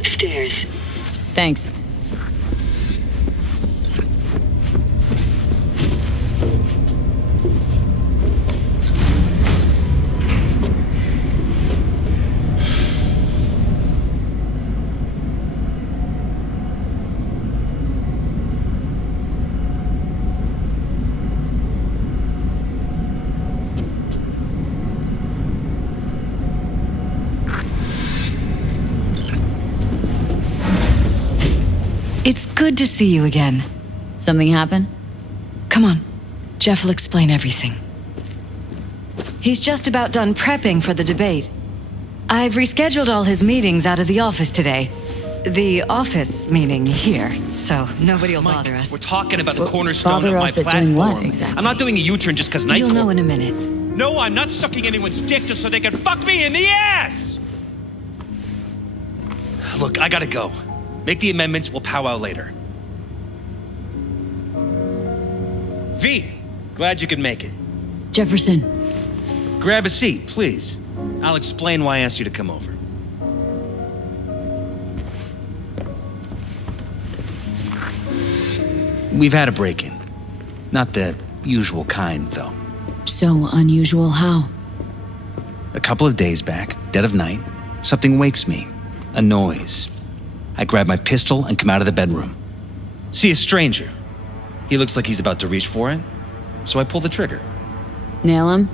upstairs. Thanks. It's good to see you again. Something happen? Come on. Jeff will explain everything. He's just about done prepping for the debate. I've rescheduled all his meetings out of the office today. The office meaning here, so nobody will bother us. We're talking about the cornerstone of bother my us at platform. doing what, exactly? I'm not doing a U-turn just because Night You'll know Court. in a minute. No, I'm not sucking anyone's dick just so they can fuck me in the ass! Look, I gotta go. Make the amendments, we'll powwow later. V, glad you could make it. Jefferson. Grab a seat, please. I'll explain why I asked you to come over. We've had a break-in. Not the usual kind, though. So unusual how? A couple of days back, dead of night, something wakes me. A noise. I grab my pistol and come out of the bedroom. See a stranger. He looks like he's about to reach for it, so I pull the trigger. Nail him?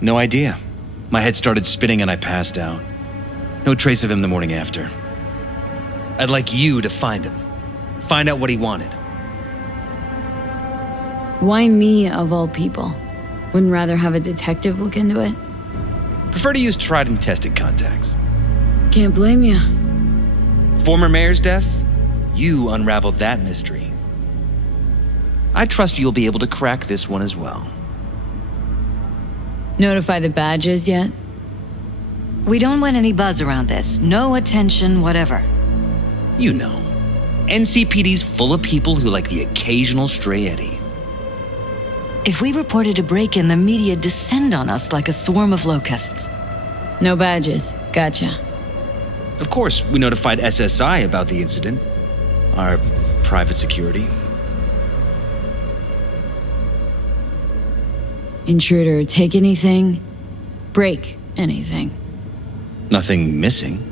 No idea. My head started spinning and I passed out. No trace of him the morning after. I'd like you to find him. Find out what he wanted. Why me, of all people? Wouldn't rather have a detective look into it? Prefer to use tried and tested contacts. Can't blame you. Former mayor's death? You unraveled that mystery. I trust you'll be able to crack this one as well. Notify the badges yet? We don't want any buzz around this. No attention, whatever. You know, NCPD's full of people who like the occasional stray eddy. If we reported a break-in, the media descend on us like a swarm of locusts. No badges. Gotcha. Of course, we notified SSI about the incident. Our private security. Intruder, take anything? Break anything? Nothing missing.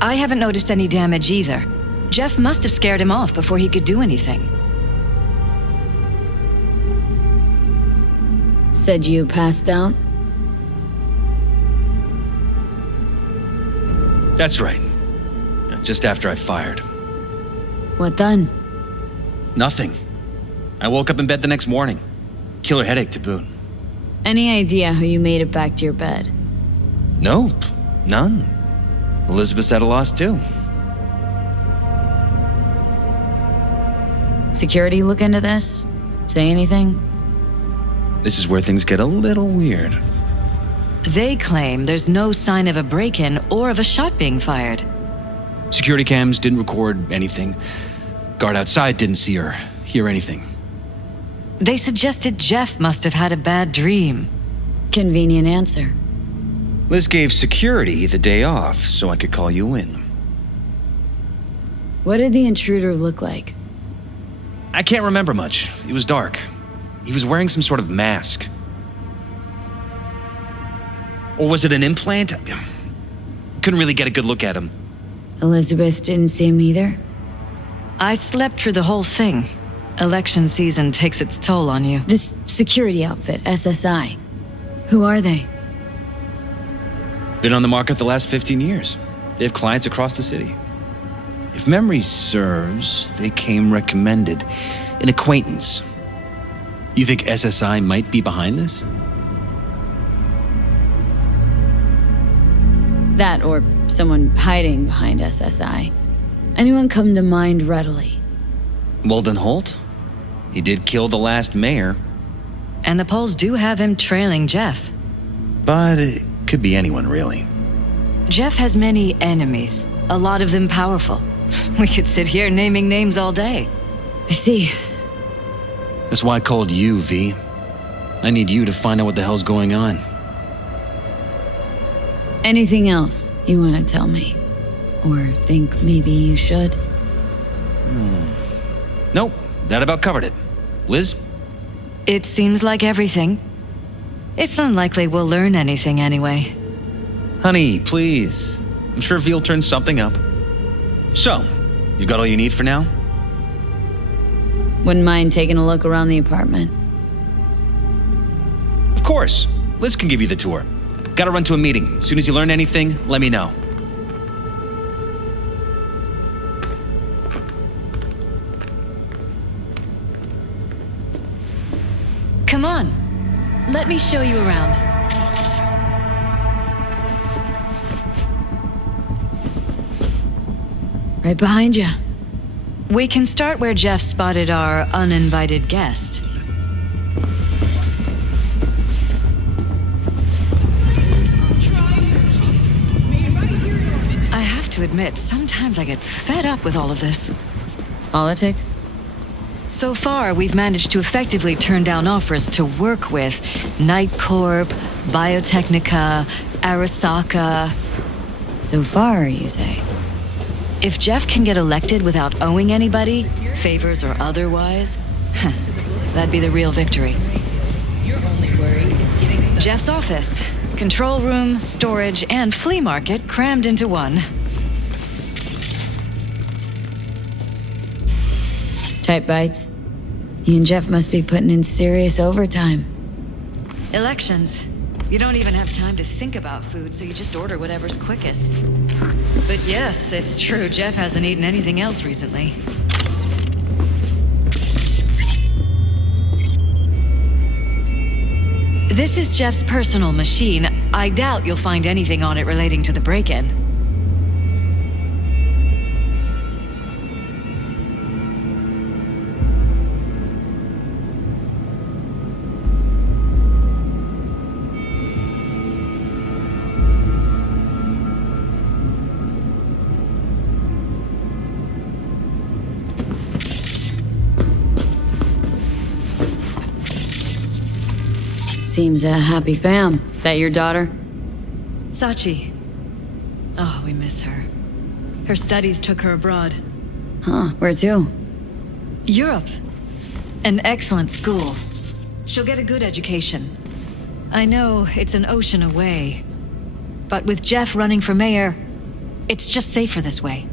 I haven't noticed any damage either. Jeff must have scared him off before he could do anything. Said you passed out? That's right. Just after I fired. What then? Nothing. I woke up in bed the next morning. Killer headache to boot. Any idea how you made it back to your bed? Nope. None. Elizabeth's at a loss too. Security look into this? Say anything? This is where things get a little weird. They claim there's no sign of a break-in or of a shot being fired. Security cams didn't record anything. Guard outside didn't see or hear anything. They suggested Jeff must have had a bad dream. Convenient answer. Liz gave security the day off so I could call you in. What did the intruder look like? I can't remember much. It was dark. He was wearing some sort of mask. Or was it an implant? Couldn't really get a good look at him. Elizabeth didn't see him either? I slept through the whole thing. Election season takes its toll on you. This security outfit, SSI. Who are they? Been on the market the last 15 years. They have clients across the city. If memory serves, they came recommended. An acquaintance. You think SSI might be behind this? That or someone hiding behind SSI. Anyone come to mind readily? Walden Holt? He did kill the last mayor. And the polls do have him trailing Jeff. But it could be anyone, really. Jeff has many enemies, a lot of them powerful. We could sit here naming names all day. I see. That's why I called you, V. I need you to find out what the hell's going on. Anything else you want to tell me? Or think maybe you should? Nope, that about covered it. Liz? It seems like everything. It's unlikely we'll learn anything anyway. Honey, please. I'm sure Ve'll turn something up. So, you got all you need for now? Wouldn't mind taking a look around the apartment. Of course. Liz can give you the tour. Gotta run to a meeting. As soon as you learn anything, let me know. Come on. Let me show you around. Right behind you. We can start where Jeff spotted our uninvited guest. I have to admit, sometimes I get fed up with all of this. Politics? So far, we've managed to effectively turn down offers to work with Night Corp, Biotechnica, Arasaka. So far, you say? If Jeff can get elected without owing anybody, favors or otherwise, that'd be the real victory. Jeff's office, control room, storage, and flea market crammed into one. Tight bites. You and Jeff must be putting in serious overtime. Elections. You don't even have time to think about food, so you just order whatever's quickest. But yes, it's true, Jeff hasn't eaten anything else recently. This is Jeff's personal machine. I doubt you'll find anything on it relating to the break-in. Seems a happy fam. That your daughter? Sachi. Oh, we miss her. Her studies took her abroad. Huh, where to? Europe. An excellent school. She'll get a good education. I know it's an ocean away, but with Jeff running for mayor, it's just safer this way.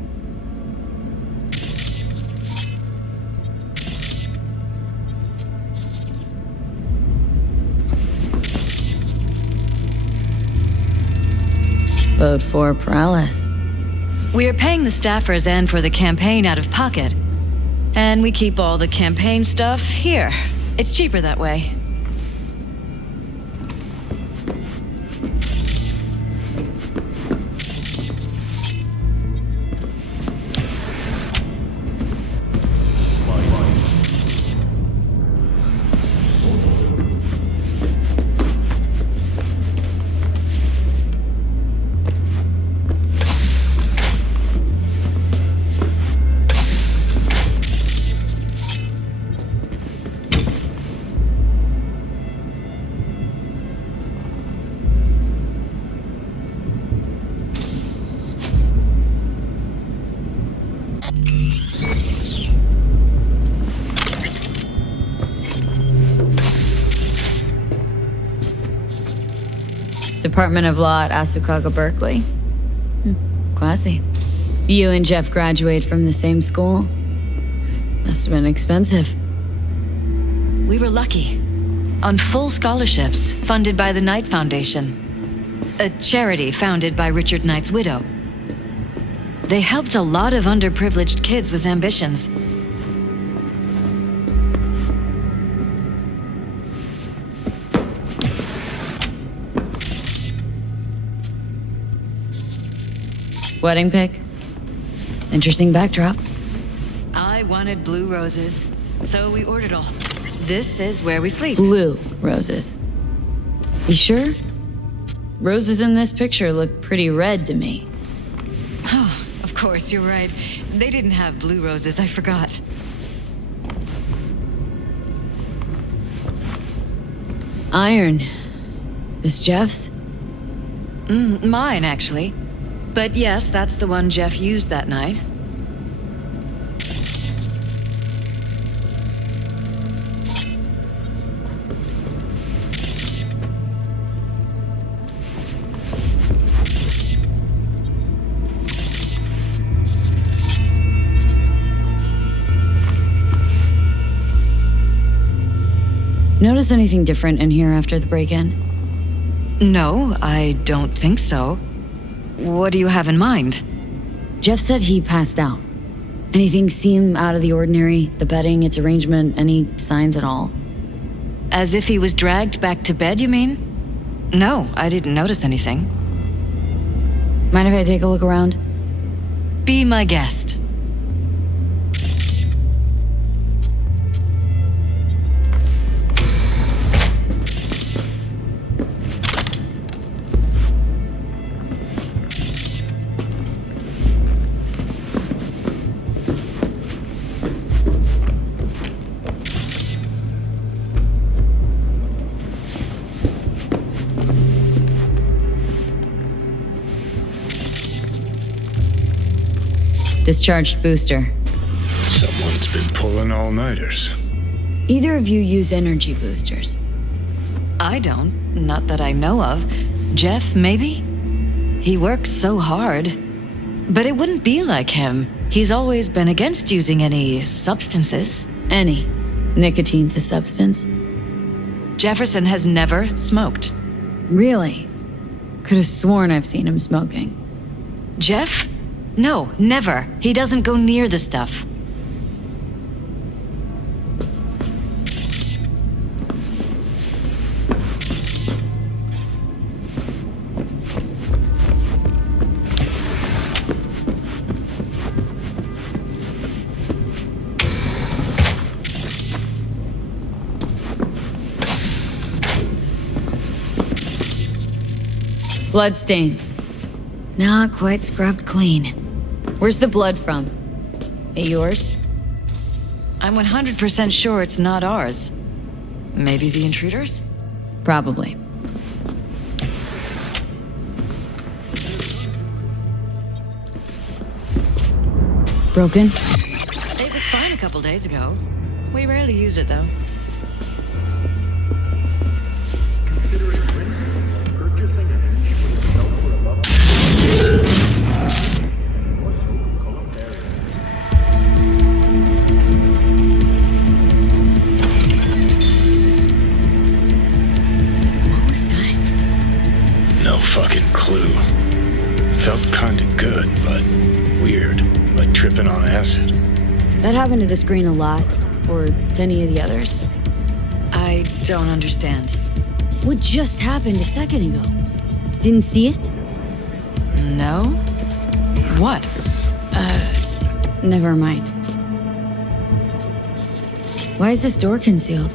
Vote for Paralysis. We're paying the staffers and for the campaign out of pocket. And we keep all the campaign stuff here. It's cheaper that way. Department of Law at Asukaga, Berkeley. Classy. You and Jeff graduate from the same school? Must have been expensive. We were lucky. On full scholarships, funded by the Knight Foundation. A charity founded by Richard Knight's widow. They helped a lot of underprivileged kids with ambitions. Wedding pic? Interesting backdrop. I wanted blue roses, so we ordered all. This is where we sleep. Blue roses. You sure? Roses in this picture look pretty red to me. Oh, of course, you're right. They didn't have blue roses, I forgot. Iron. This Jeff's? Mine, actually. But yes, that's the one Jeff used that night. Notice anything different in here after the break-in? No, I don't think so. What do you have in mind? Jeff said he passed out. Anything seem out of the ordinary? The bedding, its arrangement, any signs at all? As if he was dragged back to bed, you mean? No, I didn't notice anything. Mind if I take a look around? Be my guest. Discharged booster. Someone's been pulling all-nighters. Either of you use energy boosters? I don't. Not that I know of. Jeff, maybe? He works so hard. But it wouldn't be like him. He's always been against using any substances. Any. Nicotine's a substance. Jefferson has never smoked. Really? Could have sworn I've seen him smoking. Jeff? No, never. He doesn't go near the stuff. Bloodstains. Not quite scrubbed clean. Where's the blood from? It yours? I'm 100% sure it's not ours. Maybe the intruders? Probably. Broken? It was fine a couple days ago. We rarely use it, though. Fucking clue. Felt kinda good, but weird. Like tripping on acid. That happened to the screen a lot. Or to any of the others. I don't understand. What just happened a second ago? Didn't see it? No? What? Never mind. Why is this door concealed?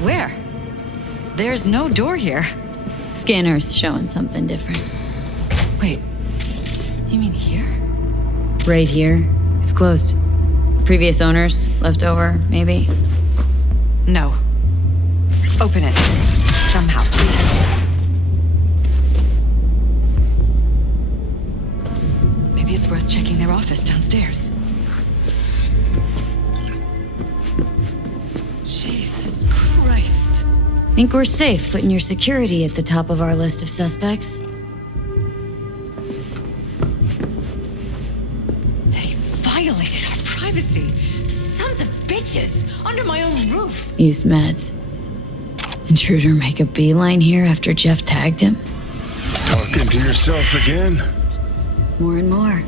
Where? There's no door here. Scanner's showing something different. Wait, you mean here? Right here. It's closed. Previous owners, left over, maybe? No. Open it. Somehow, please. Maybe it's worth checking their office downstairs. Jesus Christ. Think we're safe putting your security at the top of our list of suspects? They violated our privacy. Sons of bitches! Under my own roof! Use meds. Intruder make a beeline here after Jeff tagged him? Talking to yourself again? More and more.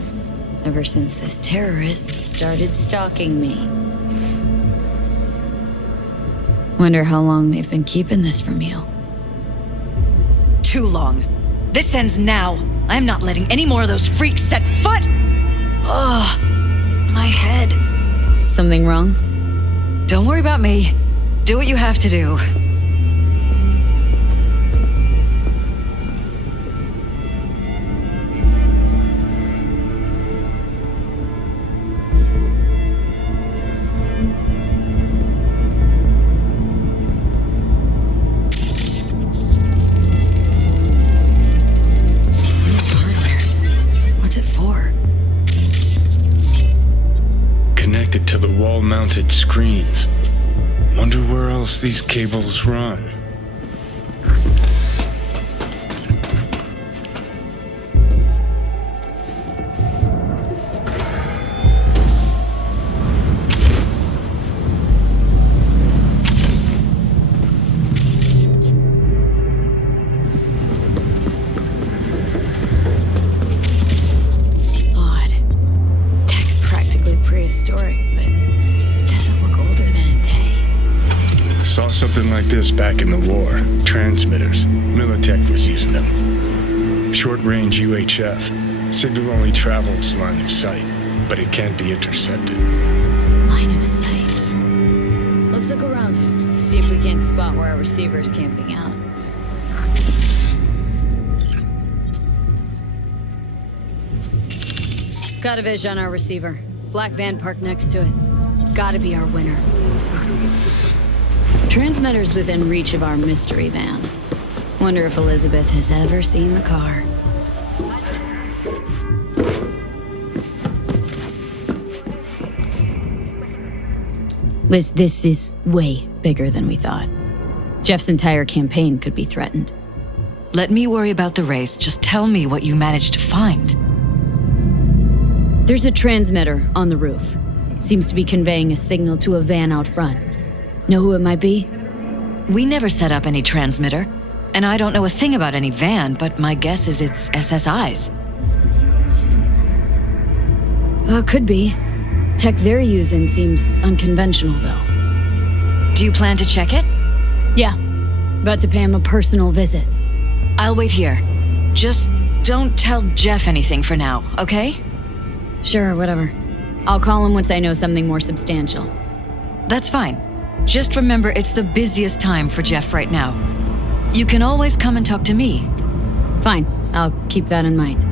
Ever since this terrorist started stalking me. Wonder how long they've been keeping this from you. Too long. This ends now. I'm not letting any more of those freaks set foot! Ugh. My head. Something wrong? Don't worry about me. Do what you have to do. connected to the wall-mounted screens. Wonder where else these cables run. Prehistoric, but it doesn't look older than a day. Saw something like this back in the war. Transmitters. Militech was using them. Short-range UHF. Signal only travels line of sight, but it can't be intercepted. Line of sight. Let's look around, see if we can't spot where our receiver's camping out. Got a vision on our receiver. Black van parked next to it. Gotta be our winner. Transmitter's within reach of our mystery van. Wonder if Elizabeth has ever seen the car. Liz, this is way bigger than we thought. Jeff's entire campaign could be threatened. Let me worry about the race. Just tell me what you managed to find. There's a transmitter on the roof. Seems to be conveying a signal to a van out front. Know who it might be? We never set up any transmitter, and I don't know a thing about any van, but my guess is it's SSI's. Could be. Tech they're using seems unconventional, though. Do you plan to check it? Yeah. About to pay him a personal visit. I'll wait here. Just don't tell Jeff anything for now, okay? Sure, whatever. I'll call him once I know something more substantial. That's fine. Just remember it's the busiest time for Jeff right now. You can always come and talk to me. Fine, I'll keep that in mind.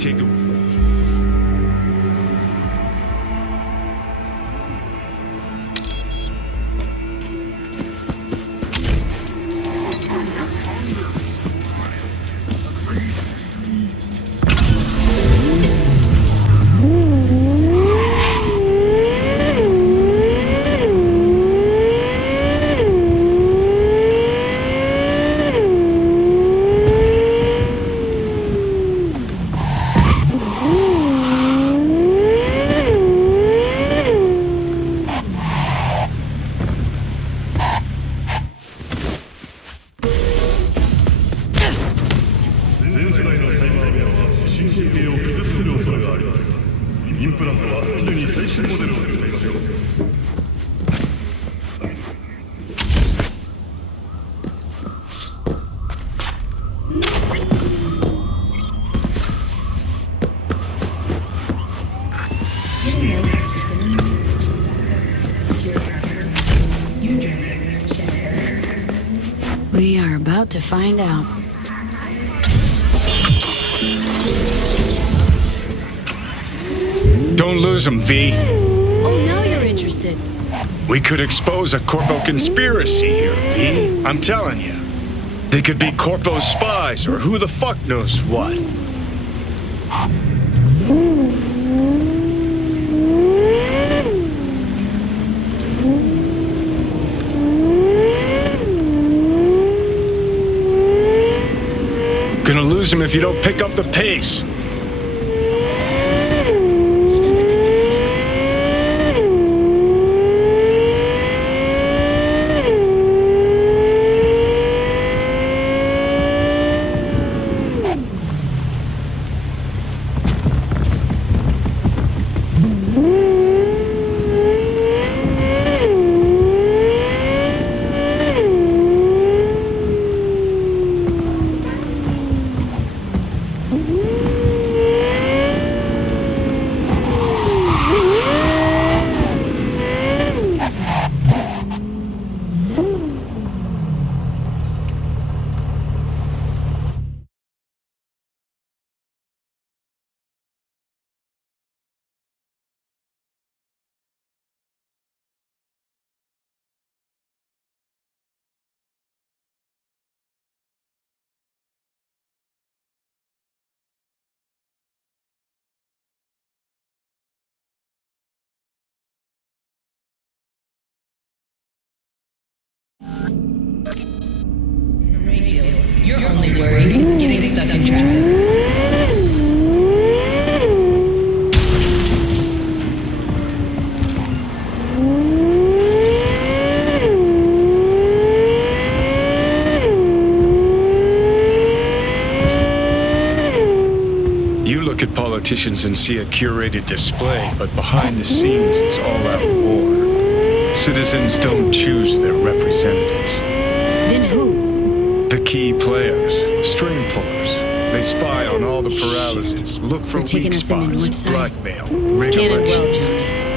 Take the... We are about to find out. Don't lose them, V. Oh, now you're interested. We could expose a Corpo conspiracy here, V. I'm telling you. They could be Corpo spies or who the fuck knows what. Gonna lose them if you don't pick up the pace. Your only worry is getting stuck in traffic. You look at politicians and see a curated display, but behind the scenes it's all out war. Citizens don't choose their representatives. Then who? The key players, string pullers. They spy on all the paralysis, look for They're taking weak us into spots, Northside. blackmail, It's rig cannon well, elections. Johnny.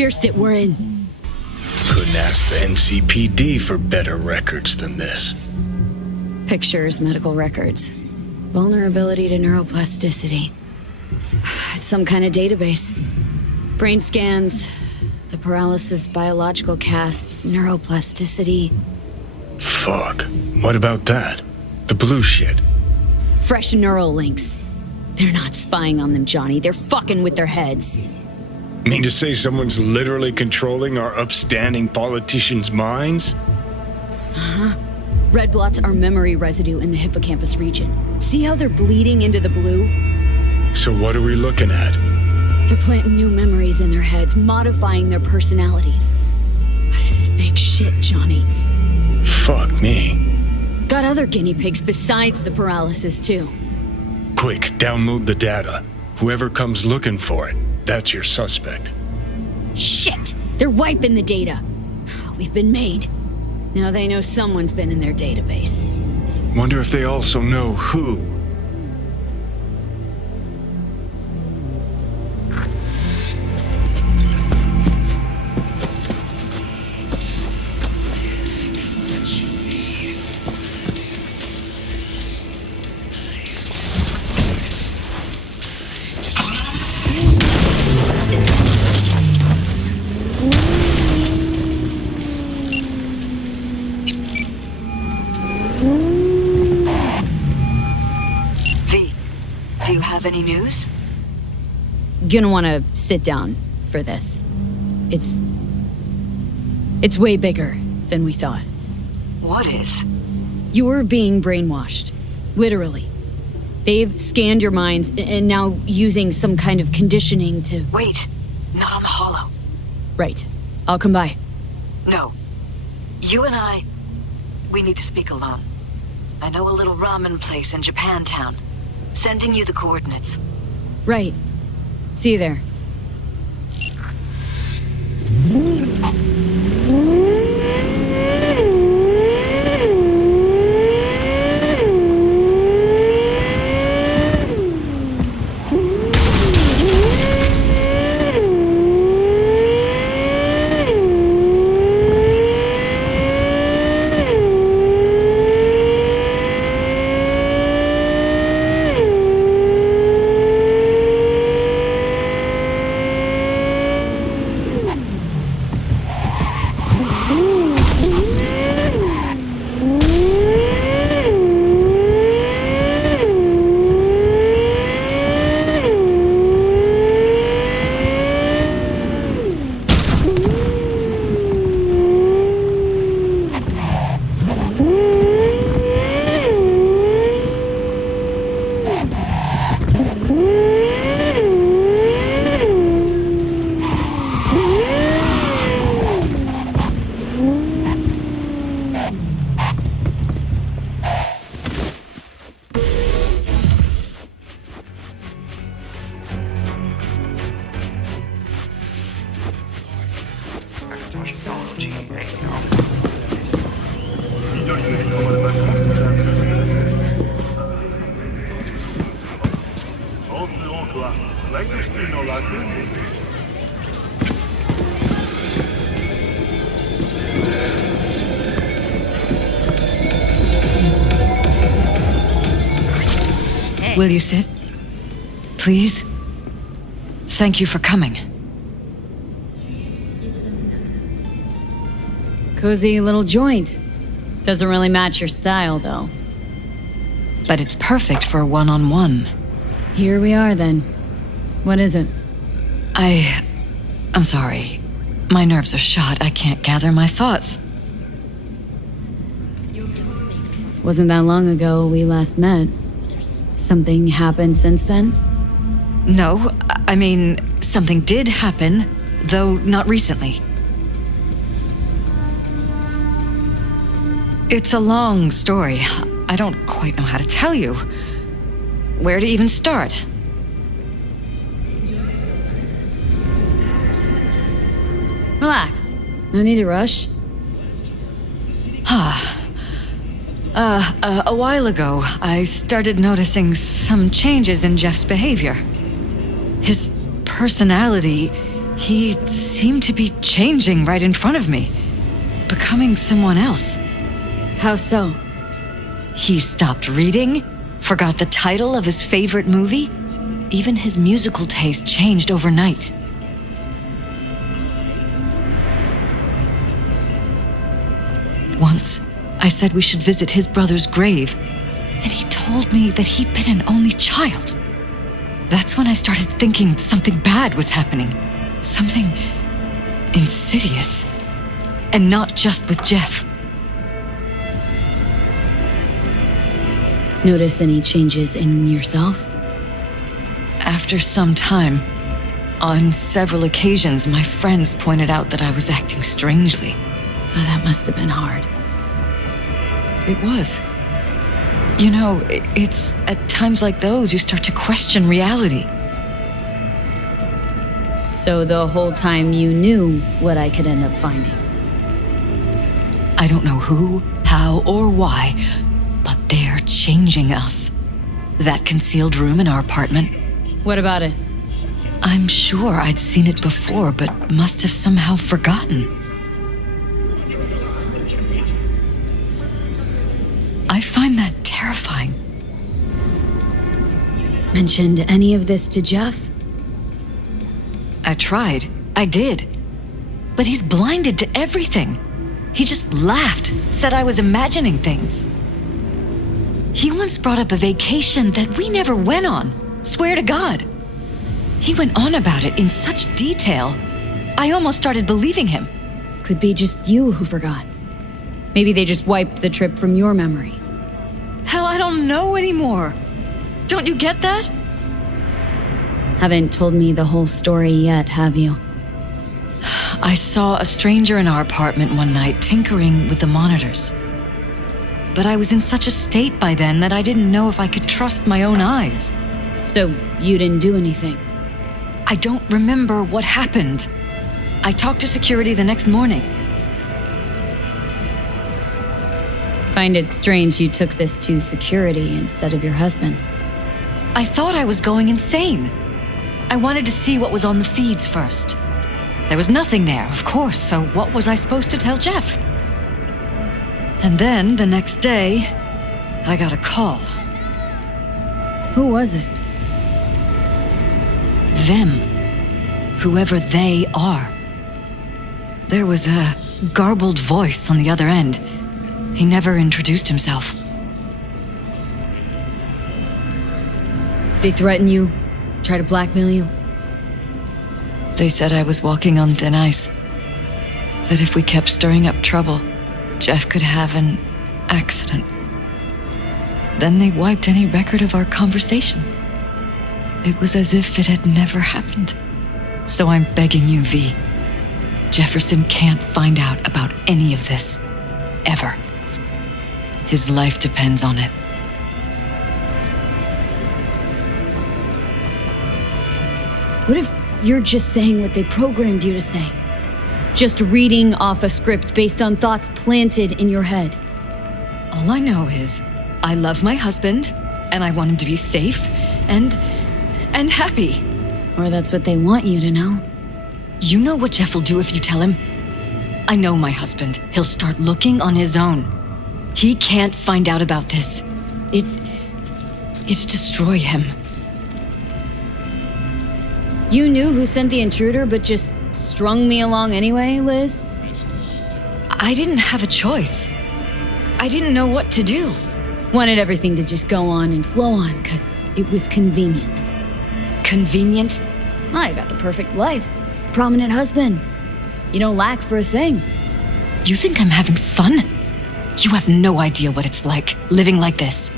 Pierced it, we're in. Couldn't ask the NCPD for better records than this. Pictures, medical records. Vulnerability to neuroplasticity. It's some kind of database. Brain scans, the paralysis biological casts, neuroplasticity. Fuck. What about that? The blue shit. Fresh neural links. They're not spying on them, Johnny. They're fucking with their heads. Mean to say someone's literally controlling our upstanding politicians' minds? Red blots are memory residue in the hippocampus region. See how they're bleeding into the blue? So what are we looking at? They're planting new memories in their heads, modifying their personalities. This is big shit, Johnny. Fuck me. Got other guinea pigs besides the paralysis, too. Quick, download the data. Whoever comes looking for it, that's your suspect. Shit! They're wiping the data. We've been made. Now they know someone's been in their database. Wonder if they also know who. Do you have any news? Gonna wanna sit down for this. It's way bigger than we thought. What is? You're being brainwashed. Literally. They've scanned your minds and now using some kind of conditioning to... Wait, not on the holo. Right. I'll come by. No. You and we need to speak alone. I know a little ramen place in Japantown. Sending you the coordinates. Right. See you there. Will you sit? Please? Thank you for coming. Cozy little joint. Doesn't really match your style, though. But it's perfect for a one-on-one. Here we are, then. What is it? I'm sorry. My nerves are shot. I can't gather my thoughts. Wasn't that long ago we last met. Something happened since then? No, I mean, something did happen, though not recently. It's a long story. I don't quite know how to tell you. Where to even start? Relax. No need to rush. A while ago, I started noticing some changes in Jeff's behavior. His personality, he seemed to be changing right in front of me, becoming someone else. How so? He stopped reading, forgot the title of his favorite movie. Even his musical taste changed overnight. I said we should visit his brother's grave, and he told me that he'd been an only child. That's when I started thinking something bad was happening. Something insidious. And not just with Jeff. Notice any changes in yourself? After some time, on several occasions, my friends pointed out that I was acting strangely. Oh, that must have been hard. It was. You know, it's at times like those you start to question reality. So the whole time you knew what I could end up finding? I don't know who, how, or why, but they're changing us. That concealed room in our apartment. What about it? I'm sure I'd seen it before, but must have somehow forgotten. I find that terrifying. Mentioned any of this to Jeff? I tried. I did. But he's blinded to everything. He just laughed, said I was imagining things. He once brought up a vacation that we never went on. Swear to God. He went on about it in such detail. I almost started believing him. Could be just you who forgot. Maybe they just wiped the trip from your memory. Hell, I don't know anymore. Don't you get that? Haven't told me the whole story yet, have you? I saw a stranger in our apartment one night tinkering with the monitors. But I was in such a state by then that I didn't know if I could trust my own eyes. So you didn't do anything? I don't remember what happened. I talked to security the next morning. Find it strange you took this to security instead of your husband. I thought I was going insane. I wanted to see what was on the feeds first. There was nothing there, of course, so what was I supposed to tell Jeff? And then, the next day, I got a call. Who was it? Them. Whoever they are. There was a garbled voice on the other end. He never introduced himself. They threaten you? Try to blackmail you? They said I was walking on thin ice. That if we kept stirring up trouble, Jeff could have an accident. Then they wiped any record of our conversation. It was as if it had never happened. So I'm begging you, V. Jefferson can't find out about any of this. Ever. His life depends on it. What if you're just saying what they programmed you to say? Just reading off a script based on thoughts planted in your head? All I know is, I love my husband, and I want him to be safe, and happy. Or that's what they want you to know? You know what Jeff will do if you tell him? I know my husband. He'll start looking on his own. He can't find out about this. It'd destroy him. You knew who sent the intruder, but just strung me along anyway, Liz? I didn't have a choice. I didn't know what to do. Wanted everything to just go on and flow on, because it was convenient. Convenient? I got the perfect life. Prominent husband. You don't lack for a thing. You think I'm having fun? You have no idea what it's like, living like this.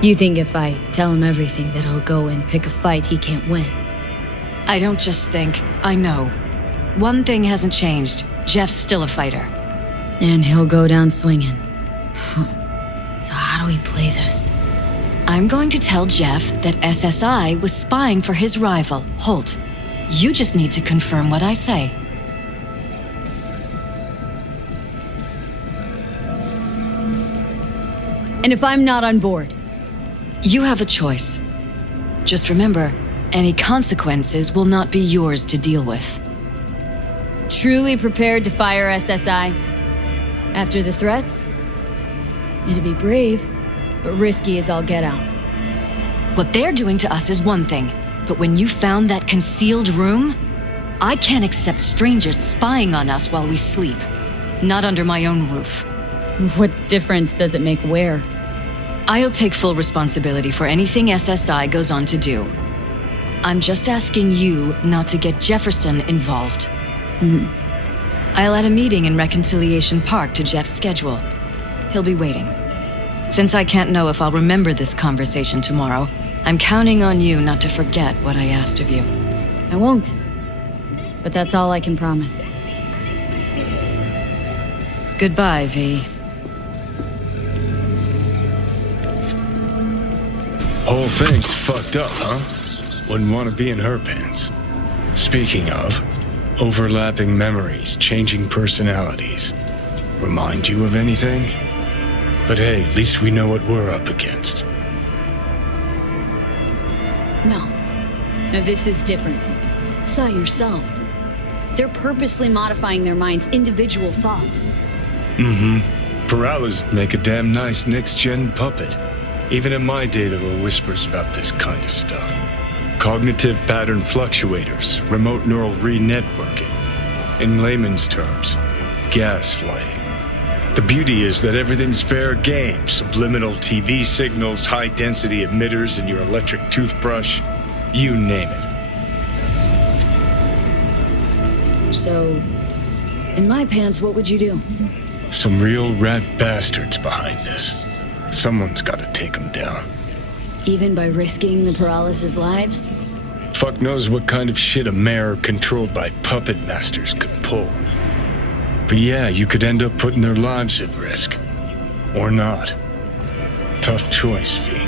You think if I tell him everything that he'll go and pick a fight he can't win? I don't just think, I know. One thing hasn't changed. Jeff's still a fighter. And he'll go down swinging. So how do we play this? I'm going to tell Jeff that SSI was spying for his rival, Holt. You just need to confirm what I say. And if I'm not on board? You have a choice. Just remember, any consequences will not be yours to deal with. Truly prepared to fire SSI? After the threats? It'd be brave, but risky as all get out. What they're doing to us is one thing, but when you found that concealed room, I can't accept strangers spying on us while we sleep. Not under my own roof. What difference does it make where? I'll take full responsibility for anything SSI goes on to do. I'm just asking you not to get Jefferson involved. I'll add a meeting in Reconciliation Park to Jeff's schedule. He'll be waiting. Since I can't know if I'll remember this conversation tomorrow, I'm counting on you not to forget what I asked of you. I won't. But that's all I can promise. Goodbye, V. Whole thing's fucked up, huh? Wouldn't want to be in her pants. Speaking of, overlapping memories, changing personalities. Remind you of anything? But hey, at least we know what we're up against. No. No, this is different. Saw yourself. They're purposely modifying their mind's individual thoughts. Paralysis make a damn nice next-gen puppet. Even in my day, there were whispers about this kind of stuff. Cognitive pattern fluctuators, remote neural re-networking. In layman's terms, gaslighting. The beauty is that everything's fair game. Subliminal TV signals, high-density emitters in your electric toothbrush. You name it. So, in my pants, what would you do? Some real rat bastards behind this. Someone's got to take them down. Even by risking the paralysis lives? Fuck knows what kind of shit a mayor controlled by puppet masters could pull. But yeah, you could end up putting their lives at risk. Or not. Tough choice, V.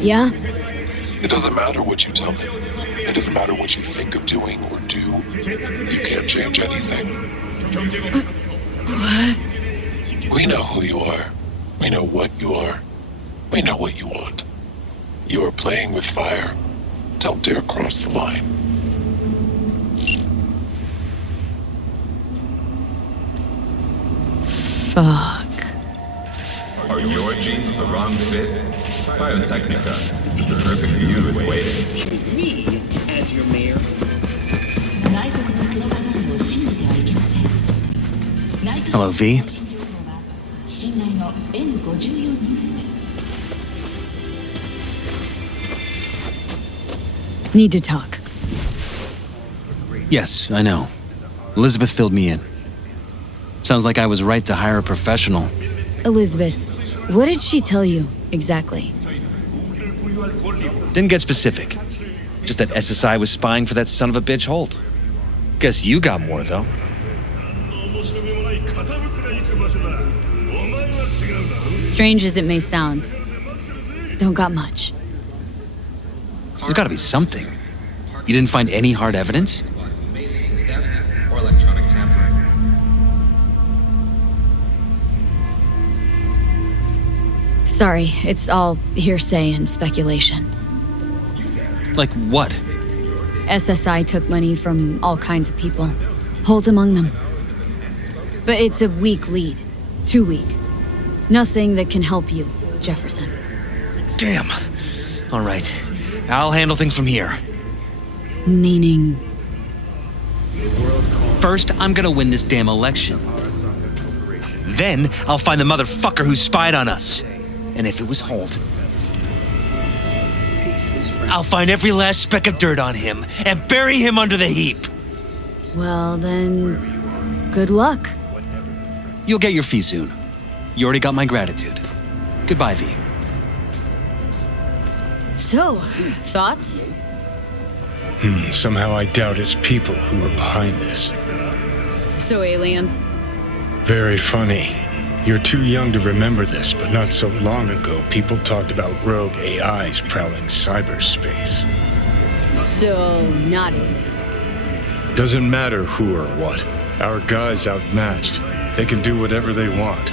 Yeah? It doesn't matter what you tell me. It doesn't matter what you think of doing or do. You can't change anything. What? We know who you are. We know what you are. We know what you want. You are playing with fire. Don't dare cross the line. Fuck. Are your genes the wrong fit? Biotechnica, the perfect you is waiting. Me, as your mayor. Hello, V. Need to talk. Yes, I know. Elizabeth filled me in. Sounds like I was right to hire a professional. Elizabeth, what did she tell you exactly? Didn't get specific. Just that SSI was spying for that son of a bitch Holt. Guess you got more, though. Strange as it may sound, don't got much. There's gotta be something. You didn't find any hard evidence? Or electronic tampering. Sorry, it's all hearsay and speculation. Like what? SSI took money from all kinds of people, Holt among them. But it's a weak lead. Too weak. Nothing that can help you, Jefferson. Damn. All right. I'll handle things from here. Meaning... First, I'm gonna win this damn election. Then, I'll find the motherfucker who spied on us. And if it was Holt, I'll find every last speck of dirt on him and bury him under the heap. Well then, good luck. You'll get your fee soon. You already got my gratitude. Goodbye, V. So, thoughts? Somehow I doubt it's people who are behind this. So aliens? Very funny. You're too young to remember this, but not so long ago, people talked about rogue AIs prowling cyberspace. So, not aliens. Doesn't matter who or what. Our guy's outmatched. They can do whatever they want.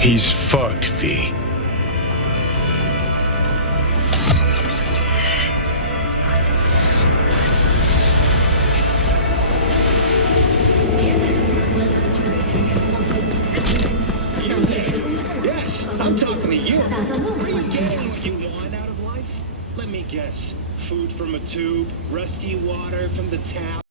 He's fucked, V. I'm talking to you. What do you want out of life? Let me guess. Food from a tube, rusty water from the tap.